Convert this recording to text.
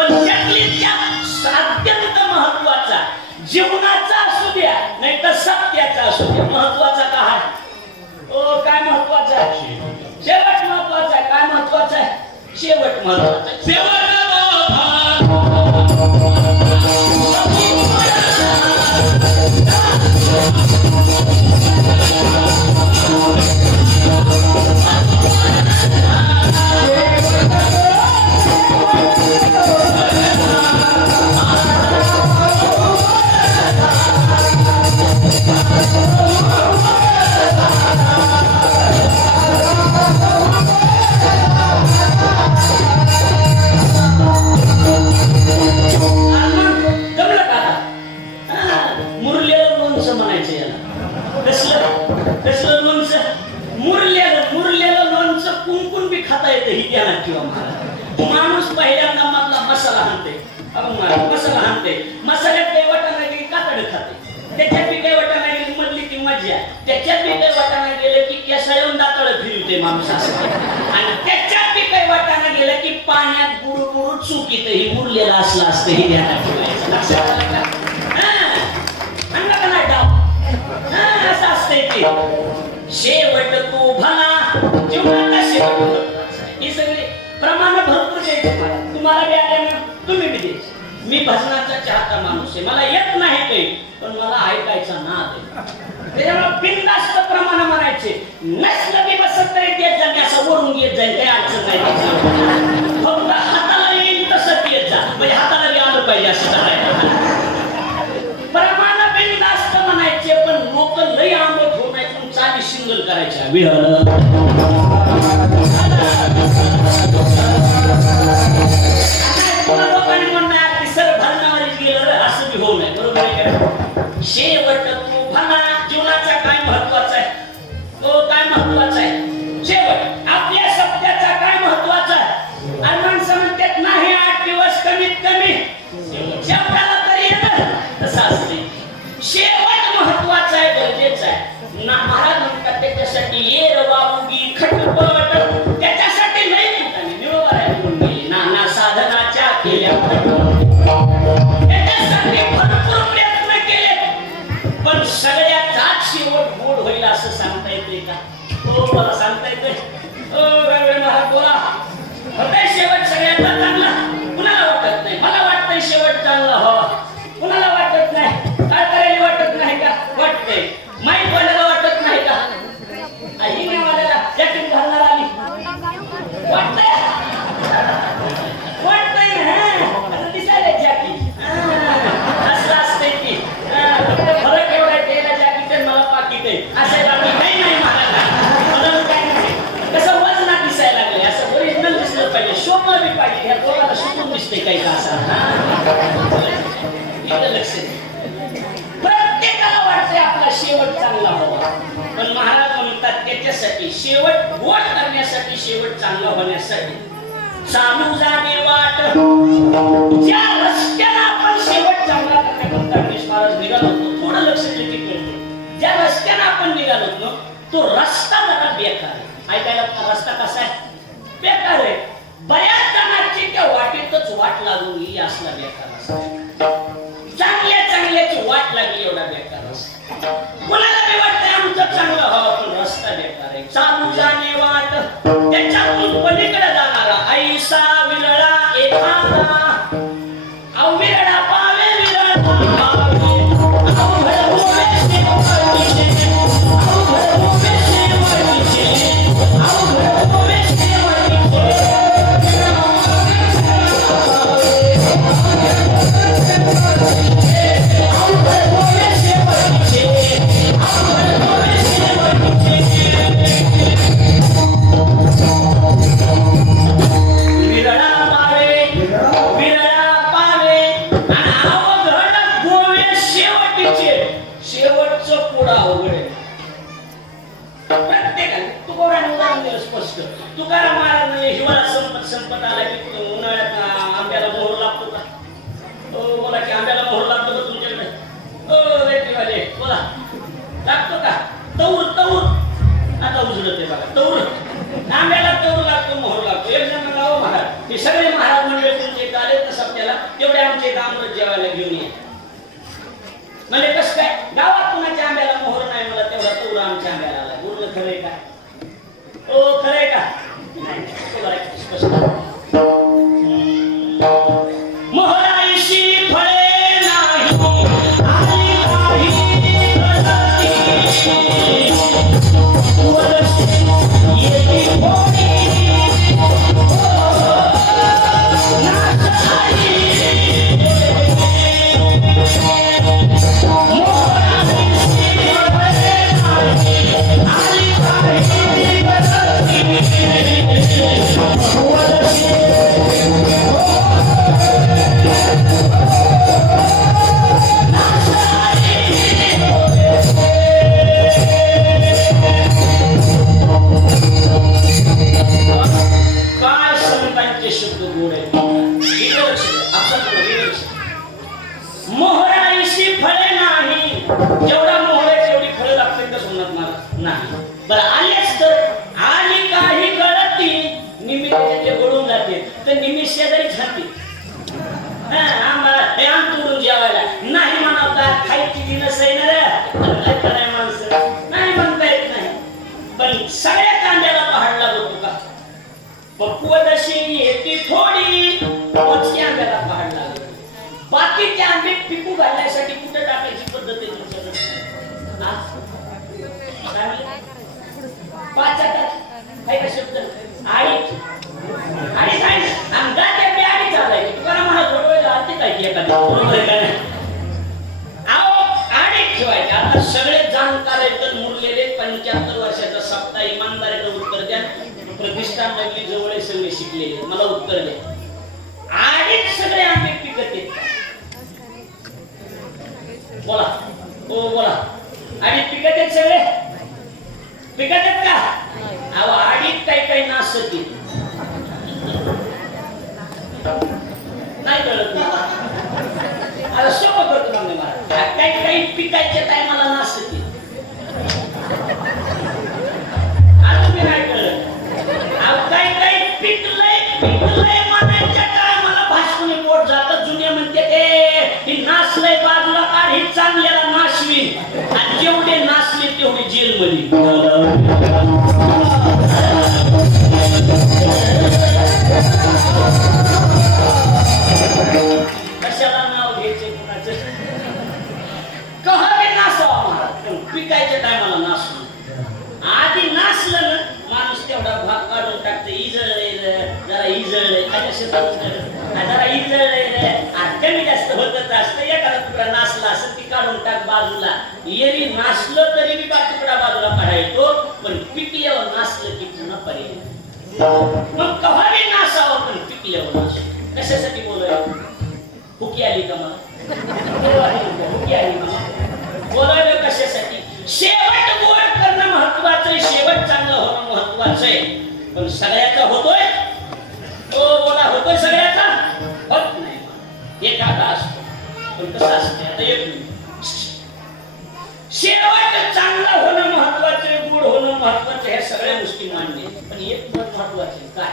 पण त्यातली त्यात अत्यंत महत्त्वाचा. जीवनाचा असू द्या नाही तर सत्याचा असू द्या. महत्त्वाचा का काय ओ काय महत्त्वाचा आहे? शेवट महत्त्वाचा आहे. काय महत्वाचं आहे? शेवट महत्त्वाचा आहे. शेवट त्याच्यात बी काही वाटाणा गेलं की केसा येऊन दातळ फिरते माणूस असं. आणि त्याच्यात बी काही वाटाणा गेलं की पाण्यात बुडू बुडू चुकीत ही मुरलेलं असलं असतं हे ध्यानात ठेवायचं. लक्षात आलं का? म्हणलं का नाही डाव? हा, असं असतंय ते. शेवट तू भला जीवनाचा शेवट ही सगळी प्रमाण भरपूर द्यायचे तुम्हाला बी आल्या ना तुम्ही बी द्यायचे. मी भजनाचा चाहता माणूस आहे. मला येत नाही काही पण मला ऐकायचा ना त्याच्यामुळे बिनधास्त प्रमाण म्हणायचे. नसलं बी बसत तरी देत जाते असं वरून येत जाईल काही अडचण नाही. फक्त हाताला येईल तसं येत जा. म्हणजे हाताला बी आलं पाहिजे असं करायला. प्रमाण बिनधास्त म्हणायचे पण लोक लई आंबट होऊ नये पण चाली सिंगल करायच्या. विहळ அறிவித்த आहे असे बाकी काही नाही मला काय कसं वजना दिसायला लागले असं ओरिजिनल दिसलं पाहिजे. शोभा बी पाहिजे. ह्या दोघांना शिकून दिसते काही का असं लक्ष प्रत्येकाला वाटते आपला शेवट चांगला हवा पण महाराज म्हणतात त्याच्यासाठी शेवट गोड करण्यासाठी शेवट चांगला होण्यासाठी चालू जाणे वाट. ज्या रस्त्याला आपण शेवट चांगला करण्याकरता गणेश महाराज निघालो. रस्त्यानं ना तो रस्ता जरा बेकार आहे. ऐकायला रस्ता कसा आहे? बेकार आहे. बऱ्याच जणांची त्या वाटेतच वाट लागून गेली असला बेकार रस्ता चांगल्या चांगल्याची वाट लागली एवढा बेकार रस्ता कोणाला बी वाटतंय आमचं चांगलं? हो, हवं पण रस्ता बेकार आहे. चालू जाणे वाट. त्याच्यातून पलीकडे जाणारा ऐसा विरळा एखादा स्पष्ट तुकाराम महाराजांनी हिवाळा संपत संपत आला की उन्हाळ्यात आंब्याला मोहर लागतो का? हो बोला की आंब्याला मोहर लागतो का तुमच्याकडे? हो वेटीवाले बोला. लागतो का? तऊर तऊर. आता उजडत आहे बघा. तौर आंब्याला तौर लागतो मोहर लागतो. एक जण लावा महाराज. हे सगळे महाराज म्हणजे तुमचे कार्य तसं जेवायला घेऊन ये. म्हणजे कसं काय? गावात कुणाच्या आंब्याला मोहर नाही मला तेवढा तेवढा आमच्या आंब्याला आला बोललं खरंय का ओ खरंय का नाही, ते बरं जेवढा मोहर आहे तेवढी फळं लागते का सोमनाथ महाराज नाही. बरं आलेच तर आली काही गळती निमित्त त्याचे गळून जाते. तर निमित्त शेजारी छाती हा, आम्हाला आम तोडून जेवायला. नाही म्हणवता खायची ती नसई ना माणसं? नाही म्हणता येत नाही. पण सगळ्या कांद्याला पहाड लागतो का पक्वदशी येते थोडी मोजकी आंब्याला पहाड लागतो बाकीचे आंबे पिकू घालण्यासाठी कुठे टाकायचे? पाच काय शब्द काय बरोबर आहे का अहो आता सगळे जाणकार तर मुरलेले पंच्याहत्तर वर्षाचा सप्ताह इमानदारीचं उत्तर द्या प्रतिष्ठान मधली जवळ सगळे शिकलेले मला उत्तर द्या आणि सगळे आंबे पिकत बोला. हो बोला. आणि पिकत आहेत सगळे? पिकत आहेत का? अहो आडीत काही काही नासती आणि जेवढे नाचले तेवढे जेलमध्ये. कशाला नाव घ्यायचे कुणाचं? कहावे नासावा पण पिकायच्या टायमाला नासू आधी नाचलं ना माणूस तेवढा भाग काढून टाकतो इजळले जरा इजळ जरा इजळ कमी जास्त होत असतं एखादा तुकडा नाचला असं ती काढून टाक बाजूला. येरी नाचलं तरी बी का तुकडा बाजूला पाहायचो पण पिकल्यावर नाचलं की पुन्हा पर्याय मग कव्हावी नासावं पण पिकल्यावर नासू कशासाठी बोलाय? हुकी आली का मला हुकी? आली मला बोलायला कशासाठी? शेवट गोड करणं महत्वाचं आहे. शेवट चांगलं होणं महत्वाचं आहे. पण सगळ्याचा होतोय एखादा असतो. पण कसं असते आता एक मिनिट. शेवट चांगलं होणं महत्वाचं आहे गोड होणं महत्वाचं आहे, ह्या सगळ्या गोष्टी मान्य पण एक मत महत्त्वाचे काय?